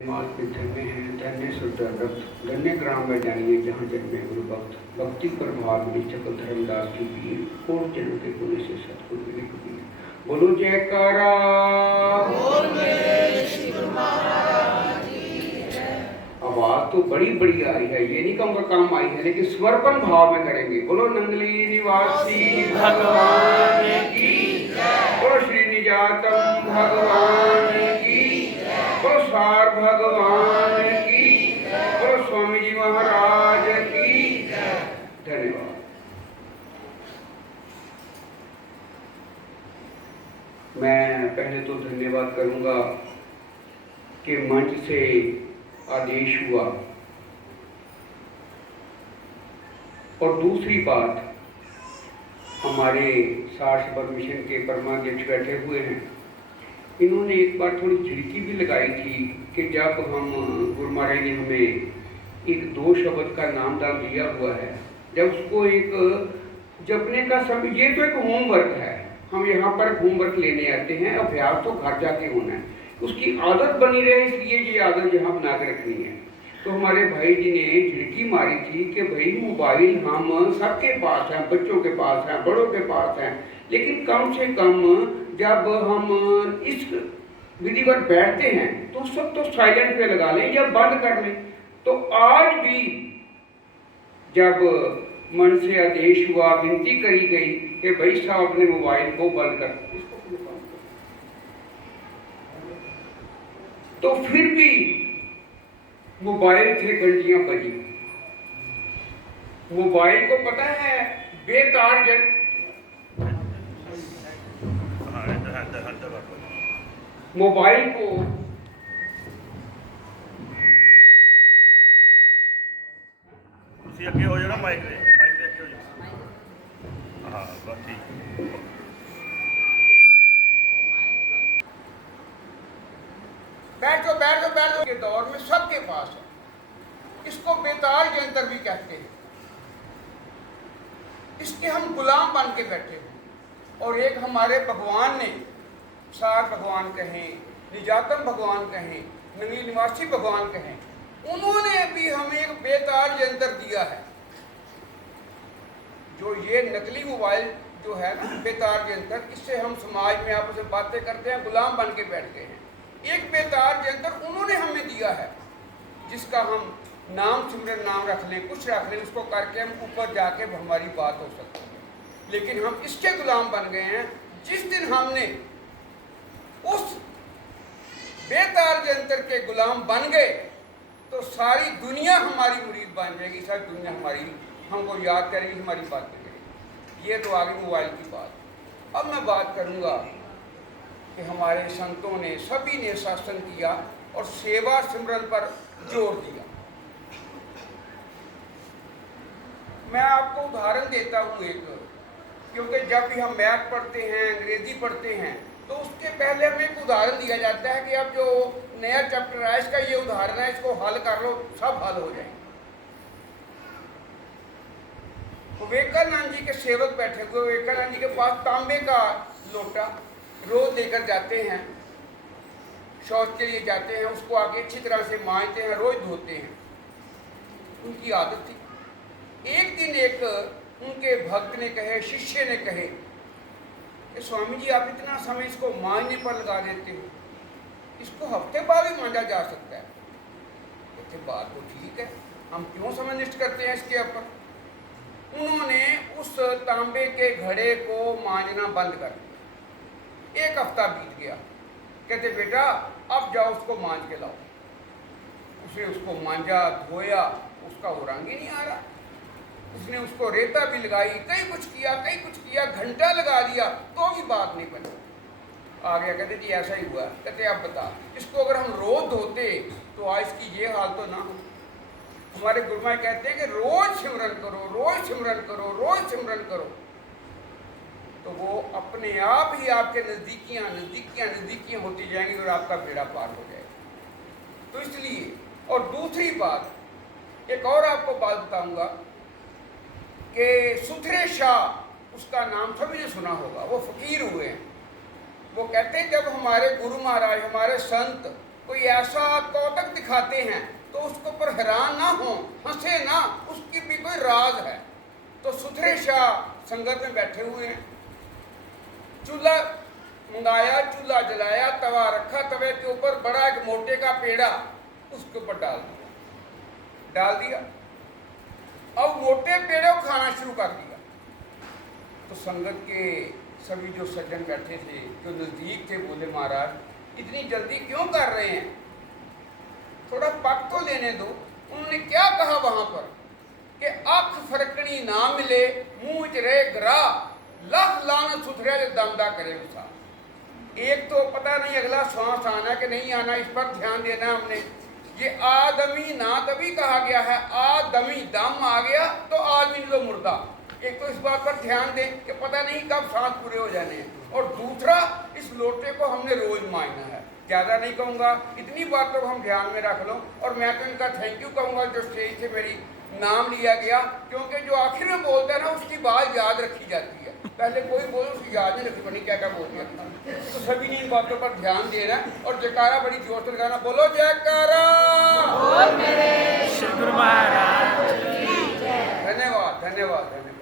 के धन्य हैं धन्य सुरदत्त धन्य ग्राम में जानिए जहाँ जन्मे गुरु भक्त भक्ति प्रभाव मिली चकल धर्मदास की पीर कोट जन्म के गुरु से सतगुरु मिले कबीर। बोलो जयकारा आवाज तो बड़ी बड़ी आ रही है, ये नहीं कहूँगा काम आई है, लेकिन समर्पण भाव में करेंगे। बोलो नंगली निवासी भगवान की, बोलो श्री निजातम भगवान की, बोलो सार भगवान की, बोलो स्वामी जी महाराज की। धन्यवाद। मैं पहले तो धन्यवाद करूंगा कि मंच से आदेश हुआ, और दूसरी बात हमारे साठ सबर मिशन के परमाध्यक्ष बैठे हुए हैं, इन्होंने एक बार थोड़ी झिड़की भी लगाई थी कि जब हम गुरु महाराज ने हमें एक दो शब्द का नामदान दिया हुआ है, जब उसको एक जपने का समय, ये तो एक होमवर्क है, हम यहाँ पर होमवर्क लेने आते हैं, अभ्यास तो घर जाके होना है, उसकी आदत बनी रहे, इसलिए ये आदत यहाँ बना के रखनी है। तो हमारे भाई जी ने झिड़की मारी थी कि भाई मोबाइल हम सबके पास है, बच्चों के पास है, बड़ों के पास है, लेकिन कम से कम जब हम इस विधिवत बैठते हैं तो सब तो साइलेंट पे लगा लें या बंद कर लें। तो आज भी जब मन से आदेश हुआ, विनती करी गई कि भाई साहब अपने मोबाइल को बंद कर, तो फिर भी मोबाइल से घंटियां बजी। मोबाइल को पता है बेतार मोबाइल को अगे हो जाना, माइक दे अगे हो जाना। हाँ बस ठीक। बैठो के दौर में सबके पास है, इसको बेतार यंत्र भी कहते हैं, इसके हम गुलाम बन के बैठे हैं। और एक हमारे भगवान ने, सार भगवान कहें, निजातम भगवान कहें, नंगली निवासी भगवान कहें, उन्होंने भी हमें एक बेतार यंत्र दिया है। जो ये नकली मोबाइल जो है ना, बेतार यंत्र, इससे हम समाज में आपस में बातें करते हैं, गुलाम बन के बैठ गए हैं। एक बेतार यंत्र उन्होंने हमें दिया है, जिसका हम नाम सिमरन नाम रख लें, कुछ रख लें, उसको करके हम ऊपर जाके हमारी बात हो सकती है। लेकिन हम इसके गुलाम बन गए हैं। जिस दिन हमने उस बेतार यंत्र के गुलाम बन गए तो सारी दुनिया हमारी मुरीद बन जाएगी, सारी दुनिया हमारी हमको याद करेगी, हमारी बात करेगी। ये तो आगे मोबाइल की बात। अब मैं बात करूँगा कि हमारे संतों ने, सभी ने शासन किया और सेवा सिमरन पर जोर दिया। मैं आपको उदाहरण देता हूँ एक, क्योंकि जब भी हम मैथ पढ़ते हैं, अंग्रेजी पढ़ते हैं, तो उसके पहले हमें एक उदाहरण दिया जाता है कि अब जो नया चैप्टर है इसका ये उदाहरण है, इसको हल कर लो, सब हल हो जाएंगे। विवेकानंद जी के सेवक बैठे हुए, विवेकानंद जी के पास तांबे का लोटा रोज लेकर जाते हैं, शौच के लिए जाते हैं, उसको आगे अच्छी तरह से मांजते हैं, रोज धोते हैं, उनकी आदत थी। एक दिन एक उनके भक्त ने कहे, शिष्य ने कहे कि स्वामी जी आप इतना समय इसको मांजने पर लगा देते हो, इसको हफ्ते बाद ही मांजा जा सकता है। कहते बात तो ठीक है, हम क्यों समय नष्ट करते हैं इसके ऊपर। उन्होंने उस तांबे के घड़े को मांजना बंद कर दिया। एक हफ्ता बीत गया। कहते बेटा अब जाओ उसको मांज के लाओ। उसने उसको मांजा, धोया, उसका वो रंग ही नहीं आ रहा। उसने उसको रेता भी लगाई, कई कुछ किया, घंटा लगा दिया, तो भी बात नहीं बनी। आ गया, कहते जी ऐसा ही हुआ। कहते अब बता, इसको अगर हम रोज धोते तो आज इसकी ये हाल तो ना हो। हमारे गुरुमाई कहते हैं कि रोज सिमरन करो, रोज सिमरन करो, रोज सिमरन करो, तो वो अपने आप ही आपके नज़दीकियाँ होती जाएंगी और आपका बेड़ा पार हो जाएगा। तो इसलिए, और दूसरी बात, एक और आपको बात बताऊंगा कि सुथरे शाह, उसका नाम सभी ने सुना होगा, वो फकीर हुए हैं। वो कहते हैं जब हमारे गुरु महाराज, हमारे संत कोई ऐसा कौतक सिखाते हैं तो उसके ऊपर हैरान ना हो, हंसे ना, उसकी भी कोई राज है। तो सुथरे शाह संगत में बैठे हुए हैं, चूल्हा मंगाया, चूल्हा जलाया, तवा रखा, तवे के ऊपर बड़ा एक मोटे का पेड़ा उसके ऊपर डाल दिया। अब मोटे पेड़े को खाना शुरू कर दिया। तो संगत के सभी जो सज्जन बैठे थे, जो नजदीक थे, बोले महाराज इतनी जल्दी क्यों कर रहे हैं, थोड़ा पक तो लेने दो। उन्होंने क्या कहा वहां पर कि अख फरकनी ना मिले, मुंह च रहे गरा, लख लान सुथरा जो दमदा करे उसा। एक तो पता नहीं अगला श्वास आना कि नहीं आना, इस पर ध्यान देना हमने। ये आदमी ना तभी कहा गया है, आदमी दम आ गया तो आदमी लो मुर्दा। एक तो इस बात पर ध्यान दें कि पता नहीं कब सांस पूरे हो जाने हैं। और दूसरा, इस लोटे को हमने रोज मायना है। ज़्यादा नहीं कहूँगा, इतनी बातों को हम ध्यान में रख लो। और मैं तो इनका थैंक यू कहूँगा जो स्टेज से मेरी नाम लिया गया, क्योंकि जो आखिर में बोलता है ना उसकी बात याद रखी जाती है। पहले कोई बोले उसकी याद नहीं रखी, पता क्या क्या बोल दिया। तो सभी ने इन बातों पर ध्यान देना और जयकारा बड़ी जोर से लगाना। बोलो जयकारा। श्री गुरु महाराज। धन्यवाद धन्यवाद धन्यवाद।